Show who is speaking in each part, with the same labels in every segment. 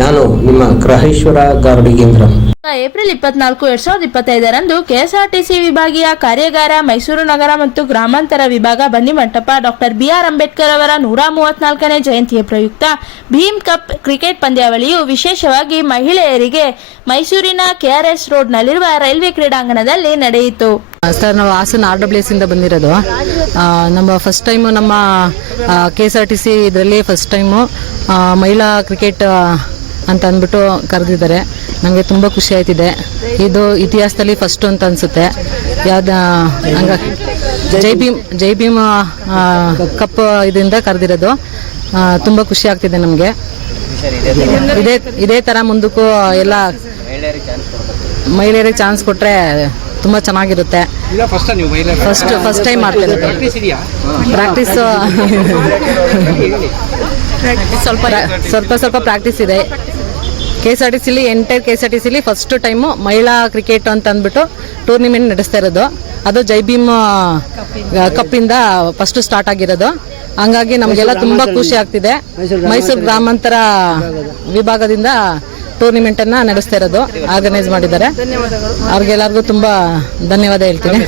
Speaker 1: ನಾನು ನಿಮ್ಮ ಗ್ರಹೇಶ್ವರ ಗಾರ್ಡಿಗೇಂದ್ರ
Speaker 2: ಏಪ್ರಿಲ್ ಇಪ್ಪತ್ನಾಲ್ಕು ಎರಡ್ ಸಾವಿರದ ಇಪ್ಪತ್ತೈದರಂದು ಕೆಎಸ್ಆರ್ಟಿಸಿ ವಿಭಾಗೀಯ ಕಾರ್ಯಾಗಾರ ಮೈಸೂರು ನಗರ ಮತ್ತು ಗ್ರಾಮಾಂತರ ವಿಭಾಗ ಬನ್ನಿಮಂಟಪ ಡಾಕ್ಟರ್ ಬಿಆರ್ ಅಂಬೇಡ್ಕರ್ ಅವರ ನೂರ ಮೂವತ್ನಾಲ್ಕನೇ ಜಯಂತಿಯ ಪ್ರಯುಕ್ತ ಭೀಮ್ ಕಪ್ ಕ್ರಿಕೆಟ್ ಪಂದ್ಯಾವಳಿಯು ವಿಶೇಷವಾಗಿ ಮಹಿಳೆಯರಿಗೆ ಮೈಸೂರಿನ ಕೆಆರ್ಎಸ್ ರೋಡ್ನಲ್ಲಿರುವ ರೈಲ್ವೆ ಕ್ರೀಡಾಂಗಣದಲ್ಲಿ ನಡೆಯಿತು.
Speaker 3: ಸರ್ ನಾವು ಹಾಸನ ಆರ್ ಡಬ್ಲ್ಯೂ ಎಸ್ ಇಂದ ಬಂದಿರೋದು. ನಮ್ಮ ಫಸ್ಟ್ ಟೈಮು ನಮ್ಮ K S R T C ಇದರಲ್ಲಿ ಫಸ್ಟ್ ಟೈಮು ಮಹಿಳಾ ಕ್ರಿಕೆಟ್ ಅಂತ ಅಂದ್ಬಿಟ್ಟು ಕರೆದಿದ್ದಾರೆ. ನನಗೆ ತುಂಬ ಖುಷಿ ಆಯ್ತಿದೆ. ಇದು ಇತಿಹಾಸದಲ್ಲಿ ಫಸ್ಟು ಅಂತ ಅನಿಸುತ್ತೆ. ಯಾವ್ದ ಹಂಗ ಜೈ ಭೀಮ್ ಜೈ ಭೀಮ್ ಕಪ್ ಇದರಿಂದ ಕರೆದಿರೋದು. ತುಂಬ ಖುಷಿ ಆಗ್ತಿದೆ ನಮಗೆ. ಇದೇ ಇದೇ ಥರ ಮುಂದಕ್ಕೂ ಎಲ್ಲ ಮಹಿಳೆಯರಿಗೆ ಚಾನ್ಸ್ ಕೊಟ್ಟರೆ ತುಂಬ ಚೆನ್ನಾಗಿರುತ್ತೆ. ಫಸ್ಟ್ ಫಸ್ಟ್ ಟೈಮ್ ಮಾಡ್ತಿರೋದು ಪ್ರಾಕ್ಟೀಸ್ ಸ್ವಲ್ಪ ಸ್ವಲ್ಪ ಸ್ವಲ್ಪ ಪ್ರಾಕ್ಟೀಸ್ ಇದೆ. K S R T ಸಿಲಿ entire K S R T ಸಿಲಿ first time ಮಹಿಳಾ ಕ್ರಿಕೆಟ್ ಅಂತ ಅಂದ್ಬಿಟ್ಟು ಟೂರ್ನಿಮೆಂಟ್ ನಡೆಸ್ತಾ ಇರೋದು. ಅದು ಜೈ ಭೀಮ್ ಕಪ್ಪಿಂದ ಫಸ್ಟ್ ಸ್ಟಾರ್ಟ್ ಆಗಿರೋದು. ಹಂಗಾಗಿ ನಮಗೆಲ್ಲ ತುಂಬ ಖುಷಿ ಆಗ್ತಿದೆ. ಮೈಸೂರು ಗ್ರಾಮಾಂತರ ವಿಭಾಗದಿಂದ ಟೂರ್ನಿಮೆಂಟ್ ಅನ್ನ ನಡೆಸ್ತಾ ಇರೋದು ಆರ್ಗನೈಸ್ ಮಾಡಿದ್ದಾರೆ. ಅವ್ರಿಗೆಲ್ಲರಿಗೂ ತುಂಬ ಧನ್ಯವಾದ ಹೇಳ್ತೀನಿ?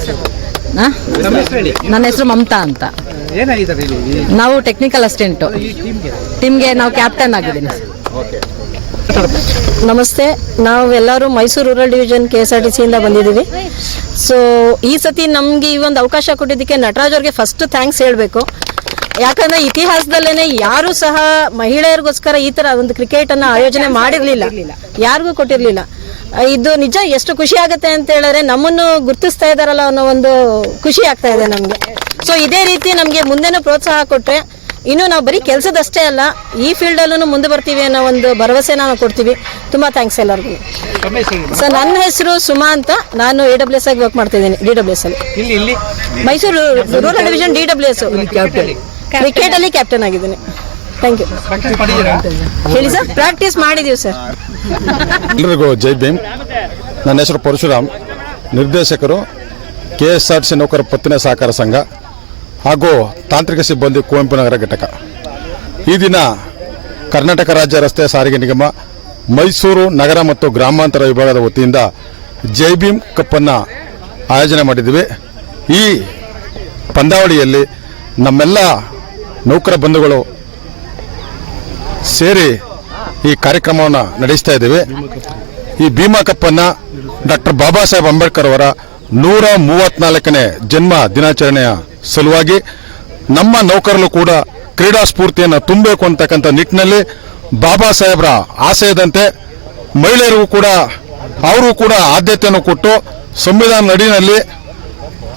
Speaker 3: ನನ್ನ ಹೆಸರು ಮಮತಾ ಅಂತ. ನಾವು ಟೆಕ್ನಿಕಲ್ ಅಸಿಸ್ಟೆಂಟು ಟೀಮ್ಗೆ ನಾವು ಕ್ಯಾಪ್ಟನ್ ಆಗಿದ್ದೀನಿ
Speaker 4: ನಮಸ್ತೆ, ನಾವೆಲ್ಲರೂ Mysuru rural division K S R T ಸಿಯಿಂದ ಬಂದಿದ್ದೀವಿ. ಸೊ ಈ ಸತಿ ನಮಗೆ ಈ ಒಂದು ಅವಕಾಶ ಕೊಟ್ಟಿದ್ದಕ್ಕೆ ನಟರಾಜ್ ಅವ್ರಿಗೆ ಫಸ್ಟ್ ಥ್ಯಾಂಕ್ಸ್ ಹೇಳಬೇಕು. ಯಾಕಂದ್ರೆ ಇತಿಹಾಸದಲ್ಲೇನೆ ಯಾರು ಸಹ ಮಹಿಳೆಯರಿಗೋಸ್ಕರ ಈ ತರ ಒಂದು ಕ್ರಿಕೆಟ್ ಅನ್ನ ಆಯೋಜನೆ ಮಾಡಿರ್ಲಿಲ್ಲ. ಯಾರಿಗೂ ಕೊಟ್ಟಿರ್ಲಿಲ್ಲ. ಇದು ನಿಜ, ಎಷ್ಟು ಖುಷಿ ಆಗುತ್ತೆ ಅಂತ ಹೇಳಿದ್ರೆ ನಮ್ಮನ್ನು ಗುರ್ತಿಸ್ತಾ ಇದಾರಲ್ಲ ಅನ್ನೋ ಒಂದು ಖುಷಿ ಆಗ್ತಾ ಇದೆ ನಮ್ಗೆ. ಸೊ ಇದೇ ರೀತಿ ನಮ್ಗೆ ಮುಂದೆನೂ ಪ್ರೋತ್ಸಾಹ ಕೊಟ್ರೆ ಇನ್ನು ನಾವು ಬರೀ ಕೆಲಸದಷ್ಟೇ ಅಲ್ಲ ಈ ಫೀಲ್ಡ್ ಅಲ್ಲೂ ಮುಂದೆ ಬರ್ತೀವಿ ಅನ್ನೋ ಒಂದು ಭರವಸೆ ನಾವು ಕೊಡ್ತೀವಿ. ತುಂಬಾ ಥ್ಯಾಂಕ್ಸ್ ಎಲ್ಲರಿಗೂ. ಸರ್ ನನ್ನ ಹೆಸರು ಸುಮಾ ಅಂತ ನಾನು ಎ ಡಬ್ಲ್ಯೂ ಎಸ್ ಆಗಿ ವರ್ಕ್ ಮಾಡ್ತಾ ಇದ್ದೀನಿ ಡಿ ಡಬ್ಲ್ಯೂ ಎಸ್ ಅಲ್ಲಿ. Mysuru rural division D W S cricket ಅಲ್ಲಿ. ಕ್ಯಾಪ್ಟನ್ ಆಗಿದ್ದೀನಿ. ಥ್ಯಾಂಕ್ ಯು ಹೇಳಿ ಸರ್ ಪ್ರಾಕ್ಟೀಸ್ ಮಾಡಿದೀವಿ ಸರ್
Speaker 5: ಎಲ್ರಿಗೂ ಜೈ ಭೀಮ್. ನನ್ನ ಹೆಸರು ಪರಶುರಾಮ್. ನಿರ್ದೇಶಕರು ಕೆ ಎಸ್ ಆರ್ ಸಿ ನೌಕರ ಪತ್ತಿನ ಸಹಕಾರ ಸಂಘ. ಹಾಗೂ ತಾಂತ್ರಿಕ ಸಿಬ್ಬಂದಿ ಕುವೆಂಪು ನಗರ ಘಟಕ. ಈ ದಿನ ಕರ್ನಾಟಕ ರಾಜ್ಯ ರಸ್ತೆ ಸಾರಿಗೆ ನಿಗಮ ಮೈಸೂರು ನಗರ ಮತ್ತು ಗ್ರಾಮಾಂತರ ವಿಭಾಗದ ವತಿಯಿಂದ ಜೈ ಭೀಮ್ ಕಪ್ಪನ್ನು ಆಯೋಜನೆ ಮಾಡಿದ್ದೀವಿ. ಈ ಪಂದಾವಳಿಯಲ್ಲಿ ನಮ್ಮೆಲ್ಲ ನೌಕರ ಬಂಧುಗಳು ಸೇರಿ ಈ ಕಾರ್ಯಕ್ರಮವನ್ನು ನಡೆಸ್ತಾ ಇದ್ದೀವಿ. ಈ ಭೀಮಾ ಕಪ್ಪನ್ನು ಡಾಕ್ಟರ್ ಬಾಬಾ ಸಾಹೇಬ್ ಅಂಬೇಡ್ಕರ್ ಅವರ ನೂರ ಮೂವತ್ನಾಲ್ಕನೇ ಜನ್ಮ ದಿನಾಚರಣೆಯ ಸಲುವಾಗಿ ನಮ್ಮ ನೌಕರರು ಕೂಡ ಕ್ರೀಡಾ ಸ್ಫೂರ್ತಿಯನ್ನು ತುಂಬಬೇಕು ಅಂತಕ್ಕಂಥ ನಿಟ್ಟಿನಲ್ಲಿ ಬಾಬಾ ಸಾಹೇಬ್ರ ಆಸೆಯದಂತೆ ಮಹಿಳೆಯರಿಗೂ ಕೂಡ ಅವರು ಕೂಡ ಆದ್ಯತೆಯನ್ನು ಕೊಟ್ಟು ಸಂವಿಧಾನ ನಡಿನಲ್ಲಿ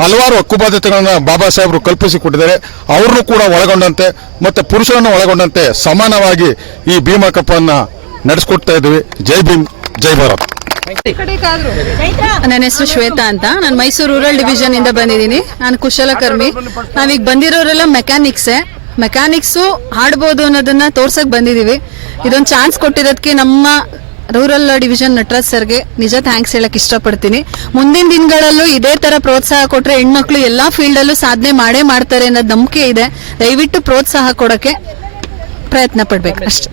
Speaker 5: ಹಲವಾರು ಹಕ್ಕುಬಾಧ್ಯತೆಗಳನ್ನು ಬಾಬಾ ಸಾಹೇಬರು ಕಲ್ಪಿಸಿಕೊಟ್ಟಿದ್ದಾರೆ. ಅವ್ರನ್ನೂ ಕೂಡ ಒಳಗೊಂಡಂತೆ ಮತ್ತು ಪುರುಷರನ್ನು ಒಳಗೊಂಡಂತೆ ಸಮಾನವಾಗಿ ಈ ಭೀಮಾ ಕಪ್ಪನ್ನು ನಡೆಸ್ಕೊಡ್ತಾ ಇದ್ದೀವಿ. ಜೈ ಭೀಮ್, ಜೈ ಭಾರತ್.
Speaker 3: ನನ್ನ ಹೆಸರು ಶ್ವೇತಾ ಅಂತ. ನಾನು ಮೈಸೂರು ರೂರಲ್ ಡಿವಿಷನ್ ಇಂದ ಬಂದಿದ್ದೀನಿ. ನಾನು ಕುಶಲಕರ್ಮಿ. ನಾವೀಗ ಬಂದಿರೋರೆಲ್ಲ ಮೆಕ್ಯಾನಿಕ್ಸೇ ಮೆಕ್ಯಾನಿಕ್ಸು ಹಾಡ್ಬೋದು ಅನ್ನೋದನ್ನ ತೋರ್ಸಕ್ ಬಂದಿದ್ದೀವಿ ಇದೊಂದು ಚಾನ್ಸ್ ಕೊಟ್ಟಿರೋದಕ್ಕೆ ನಮ್ಮ ರೂರಲ್ ಡಿವಿಷನ್ ನಟರಾಜ್ ಸರ್ಗೆ ನಿಜ ಥ್ಯಾಂಕ್ಸ್ ಹೇಳಕ್ ಇಷ್ಟಪಡ್ತೀನಿ. ಮುಂದಿನ ದಿನಗಳಲ್ಲೂ ಇದೇ ತರ ಪ್ರೋತ್ಸಾಹ ಕೊಟ್ರೆ ಹೆಣ್ಮಕ್ಳು ಎಲ್ಲಾ ಫೀಲ್ಡ್ ಅಲ್ಲೂ ಸಾಧನೆ ಮಾಡೇ ಮಾಡ್ತಾರೆ ಅನ್ನೋದು ನಂಬಿಕೆ ಇದೆ. ದಯವಿಟ್ಟು ಪ್ರೋತ್ಸಾಹ ಕೊಡಕ್ಕೆ ಪ್ರಯತ್ನ ಪಡ್ಬೇಕು. ಅಷ್ಟೇ.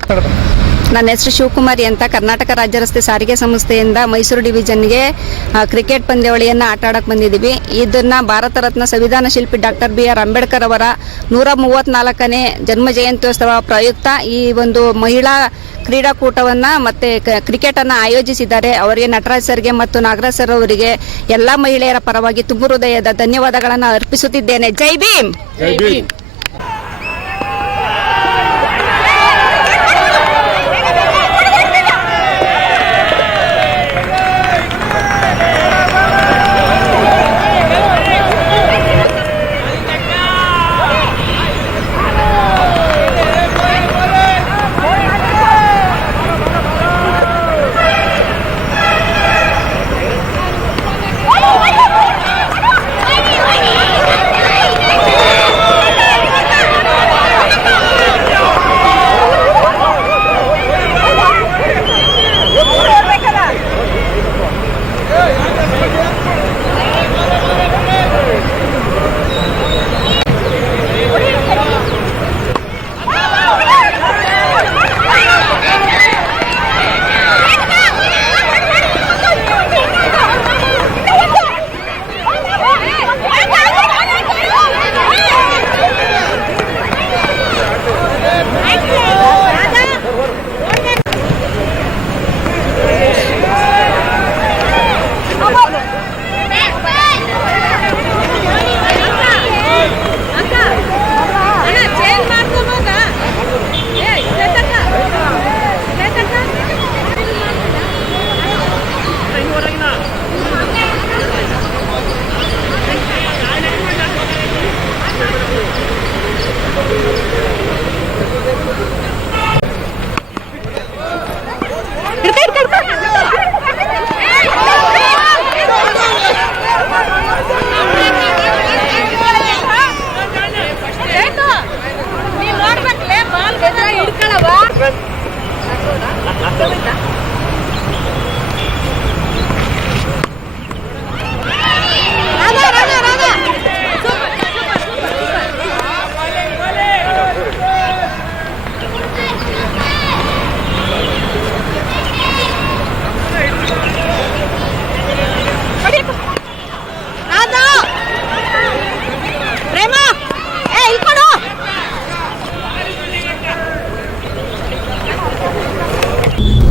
Speaker 6: ನನ್ನ ಹೆಸರು ಶಿವಕುಮಾರಿ ಅಂತ ಕರ್ನಾಟಕ ರಾಜ್ಯ ರಸ್ತೆ ಸಾರಿಗೆ ಸಂಸ್ಥೆಯಿಂದ ಮೈಸೂರು ಡಿವಿಜನ್ಗೆ ಕ್ರಿಕೆಟ್ ಪಂದ್ಯಾವಳಿಯನ್ನು ಆಟ ಆಡಕ್ಕೆ ಬಂದಿದ್ದೀವಿ. ಇದನ್ನ ಭಾರತ ರತ್ನ ಸಂವಿಧಾನ ಶಿಲ್ಪಿ ಡಾಕ್ಟರ್ ಬಿ ಆರ್ ಅಂಬೇಡ್ಕರ್ ಅವರ ನೂರ ಮೂವತ್ನಾಲ್ಕನೇ ಜನ್ಮ ಜಯಂತ್ಯೋತ್ಸವ ಪ್ರಯುಕ್ತ ಈ ಒಂದು ಮಹಿಳಾ ಕ್ರೀಡಾಕೂಟವನ್ನು ಮತ್ತು ಕ್ರಿಕೆಟನ್ನು ಆಯೋಜಿಸಿದ್ದಾರೆ. ಅವರಿಗೆ ನಟರಾಜ್ ಸರ್ಗೆ ಮತ್ತು ನಾಗರಾಜ್ ಸರ್ ಅವರಿಗೆ ಎಲ್ಲ ಮಹಿಳೆಯರ ಪರವಾಗಿ ತುಂಬು ಹೃದಯದ ಧನ್ಯವಾದಗಳನ್ನು ಅರ್ಪಿಸುತ್ತಿದ್ದೇನೆ. ಜೈ ಭೀಮ್!